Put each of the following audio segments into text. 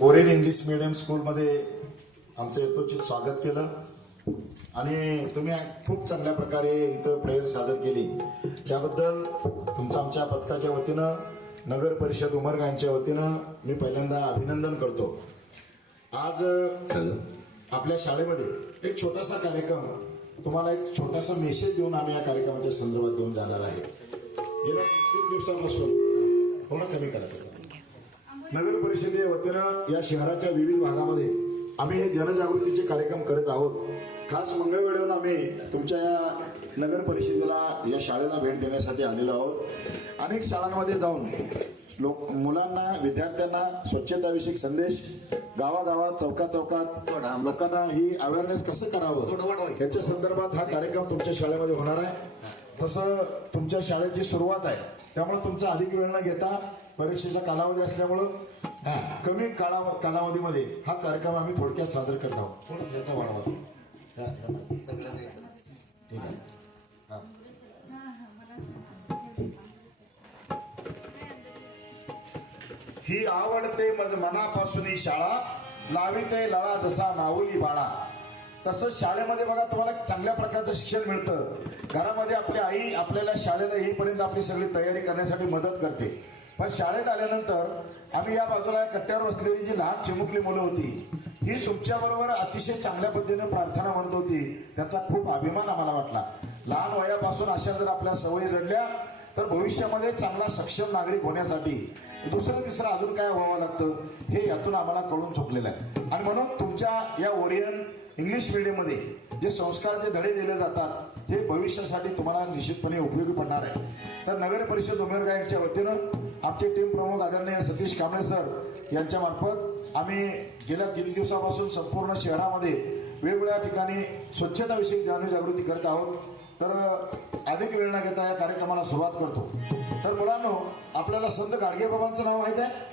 Oren English medium स्कूलमध्ये आमचं यथोचित स्वागत केलं आणि तुम्ही खूप चांगल्या प्रकारे इथं प्रेयर सादर केली त्याबद्दल तुमचं आमच्या पथकाच्या वतीनं नगर परिषद उमरगा यांच्या वतीनं मी पहिल्यांदा अभिनंदन करतो। आज आपल्या शाळेमध्ये एक छोटासा कार्यक्रम तुम्हाला एक छोटासा मेसेज देऊन आम्ही या कार्यक्रमाच्या संदर्भात देऊन जाणार आहे। गेल्या 3 दिवसापासून थोडं कमी करायचं नगर परिषदेच्या वतीनं या शहराच्या विविध भागामध्ये आम्ही हे जनजागृतीचे कार्यक्रम करत आहोत। खास मंगळवेळेवर आम्ही तुमच्या या नगर परिषदेला या शाळेला भेट देण्यासाठी आलेलो आहोत। अनेक शाळांमध्ये जाऊन मुलांना विद्यार्थ्यांना स्वच्छताविषयक संदेश गावागावात चौकात लोकांना ही अवेअरनेस कसं करावं याच्या संदर्भात हा कार्यक्रम तुमच्या शाळेमध्ये होणार आहे। तसं तुमच्या शाळेची सुरुवात आहे त्यामुळे तुमचा अधिक वेळ न घेता परीक्षेचा कालावधी असल्यामुळं कमी कालावधीमध्ये हा कार्यक्रम आम्ही थोडक्यात सादर करत आहोत। थोडंसं याचा वाढवा ठीक आहे। ही आवडते मज मनापासून शाळा लाविते लळा जसा माऊली बाळा। तसंच शाळेमध्ये बघा तुम्हाला चांगल्या प्रकारचं शिक्षण मिळतं। घरामध्ये आपली आई आपल्याला शाळेला येईपर्यंत आपली सगळी तयारी करण्यासाठी मदत करते, पण शाळेत आल्यानंतर आम्ही या बाजूला कट्ट्यावर बसलेली जी लहान चिमुकली मुलं होती ही तुमच्याबरोबर अतिशय चांगल्या पद्धतीने प्रार्थना म्हणत होती, त्याचा खूप अभिमान आम्हाला वाटला। लहान वयापासून अशा जर आपल्या सवयी जडल्या तर भविष्यामध्ये चांगला सक्षम नागरिक होण्यासाठी दुसरं तिसरं अजून काय व्हावं लागतं हे यातून आम्हाला कळून चुकलेलं आहे। आणि म्हणून तुमच्या या ओरियन इंग्लिश मीडियममध्ये जे संस्काराचे धडे दिले जातात हे भविष्यासाठी तुम्हाला निश्चितपणे उपयोगी पडणार आहे। तर नगर परिषद उमरगा यांच्या वतीनं आमचे टीम प्रमुख आदरणीय सतीश कांबळे सर यांच्या मार्फत आम्ही गेल्या 3 दिवसापासून संपूर्ण शहरामध्ये वेगवेगळ्या ठिकाणी स्वच्छताविषयक जनजागृती करत आहोत। तर अधिक वेळ न घेता या कार्यक्रमाला सुरुवात करतो। तर मुलांनो, आपल्याला संत गाडगेबाबांचं नाव माहित आहे?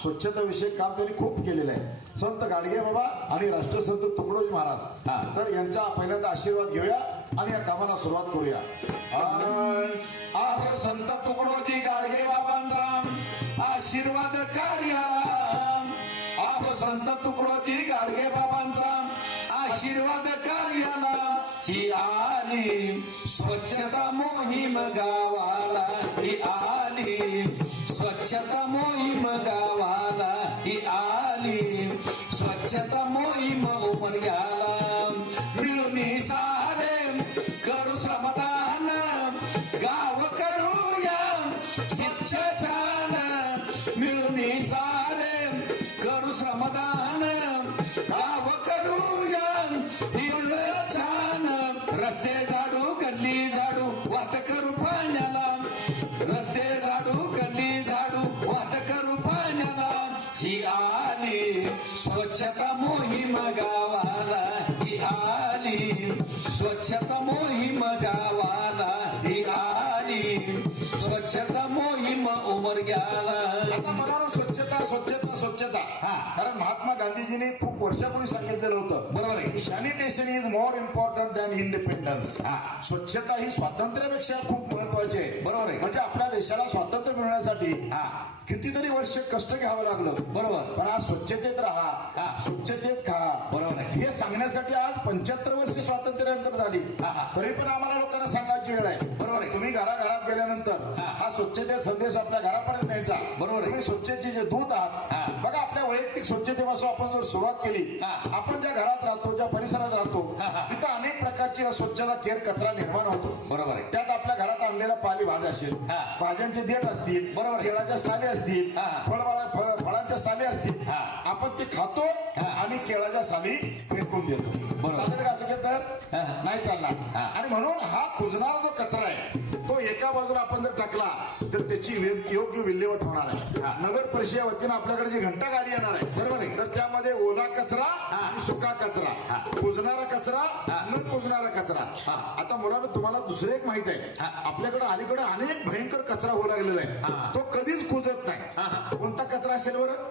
स्वच्छता विषयक काम त्यांनी खूप केलेलं आहे। संत गाडगेबाबा आणि राष्ट्रसंत तुकडोजी महाराज तर यांचा पहिल्यांदा आशीर्वाद घेऊया आणि या कामाला सुरुवात करूया। संत तुकडोजी गाडगेबाबांचा आशीर्वाद कार्याला, संत तुकडोजी गाडगेबाबांचा आशीर्वाद कार्याला, ही आली स्वच्छता मोहीम गावाला, ही आली स्वच्छता मोहीम गावाला, ही आली स्वच्छता मोहीम उमरग्याला। मिळून सारे करू श्रमदान, गाव करूया स्वच्छ छान, मिळून सारे करू श्रमदान, गाव करूया हिरवं छान, रस्ते झाडू गल्ली झाडू वाट करू पाण्याला, रस्ते झाडू गल्ली झाडू वाट करू पाण्याला, ही आली स्वच्छता मोहीम गावाला, ही आली स्वच्छता मोहीम गावाला, ही आली स्वच्छता मोहीम उमरग्याला। आता मला स्वच्छता स्वच्छता स्वच्छता कारण महात्मा गांधीजींनी खूप वर्षापूर्वी सांगितलेलं होतं, बरोबर आहे, sanitation is more important than independence. स्वच्छता ही स्वातंत्र्यापेक्षा खूप महत्वाची आहे, बरोबर आहे। म्हणजे आपल्या देशाला स्वातंत्र्य मिळण्यासाठी कितीतरी वर्ष कष्ट घ्यावं लागलं, बरोबर, पण आज स्वच्छतेत राहा, स्वच्छतेत खा, बरोबर आहे, हे सांगण्यासाठी आज 75 वर्ष स्वातंत्र्यानंतर झाली, तरी पण आम्हाला लोकांना सांगायची वेळ आहे, बरोबर आहे। तुम्ही घराघरात गेल्यानंतर हा स्वच्छतेचा संदेश आपल्या घरापर्यंत द्यायचा, बरोबर, तुम्ही स्वच्छतेचे जे दूत आहात। बघा, आपल्या वैयक्तिक स्वच्छतेपासून आपण जर सुरुवात केली, आपण ज्या घरात राहतो ज्या परिसरात राहतो तिथं अनेक प्रकारची अस्वच्छता केर कचरा निर्माण होतो, बरोबर आहे। त्यात आपल्या घरात आणलेला पालेभाज्या असेल, भाज्यांचे देठ असतील, बरोबर, केळाच्या साली असतील, फळांच्या साली असतील, आपण ते खातो आणि केळाच्या साली फेकून देतो, बरोबर, असं तर नाही चालणार। आणि म्हणून हा कुजणारा जो कचरा आहे तो एका बाजूला आपण जर टाकला तर त्याची योग्य विल्हेवाट होणार आहे। नगर परिषदेच्या वतीनं आपल्याकडे जी घंटा गाडी येणार आहे, बरोबर आहे, तर त्यामध्ये ओला कचरा आणि सुका कचरा, कुजणारा कचरा न कुजणारा कचरा। आता मुलांना तुम्हाला दुसरं एक माहित आहे, आपल्याकडे अलीकडे अनेक भयंकर कचरा होऊ लागलेला आहे, तो कधीच कुजत नाही। कोणता कचरा असेल बरं?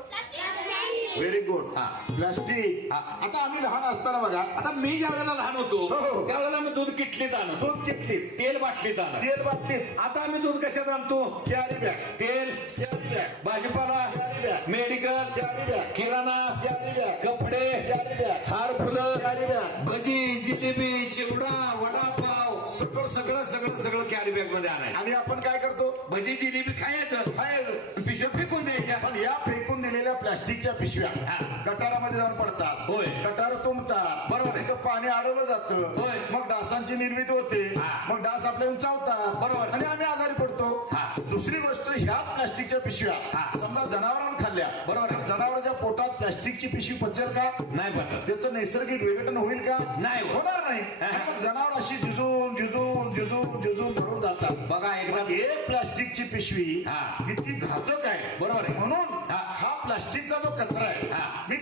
Very good. हा. प्लास्टिक. हा. आता आम्ही लहान असताना बघा आता मी ज्या वेळेला लहान होतो हो. त्यावेळेला मी दूध किटलीत आणतो, दूध किटलीत, तेल बाटलीत आणतो. तेल बाटलीत, आता आम्ही दूध कशात आणतो? कॅरी बॅग, तेल, कॅरी बॅग, भाजीपाला, carry bag, medical, carry bag, किराणा, कॅरी बॅग, कपडे, कॅरी बॅग, हार फुलं, कॅरी बॅग. भजी, जिलेबी, चिवडा, वडापाव सगळं सगळं सगळं सगळं कॅरी बॅग मध्ये आणायचं. आणि आपण काय करतो? भजी जिलेबी खायचं, खायचं. पिशव्या फेकून द्यायच्या. पण या फेकून दिलेल्या प्लास्टिकच्या पिशव्या हा. गटारामध्ये जाऊन पडतात. होय. गटार तुंबतात. बरोबर आहे. तिथं पाणी अडवलं जातं. होय. मग डासांची निर्मिती होते. हा. मग डास आपल्या उंचावतात. बरोबर. आणि आम्ही आजारी पडतो. हा. दुसरी गोष्ट, ह्या प्लास्टिकच्या पिशव्या हा. समजा जनावरांना खाल्ल्या, बरोबर आहे. तर जनावरांच्या पोटात प्लास्टिकची पिशवी पचेल का? नाही पटत. त्याचं नैसर्गिक विघटन होईल का? नाही होत. होणार नाही. हा. मग जनावर अशी झिजून झिजून झिजून झिजून भरून जातात. बघा एकदा एक प्लास्टिकची पिशवी हा. किती घातक आहे. बरोबर आहे. म्हणून हा. हा प्लास्टिकचा जो कचरा आहे, हा. मी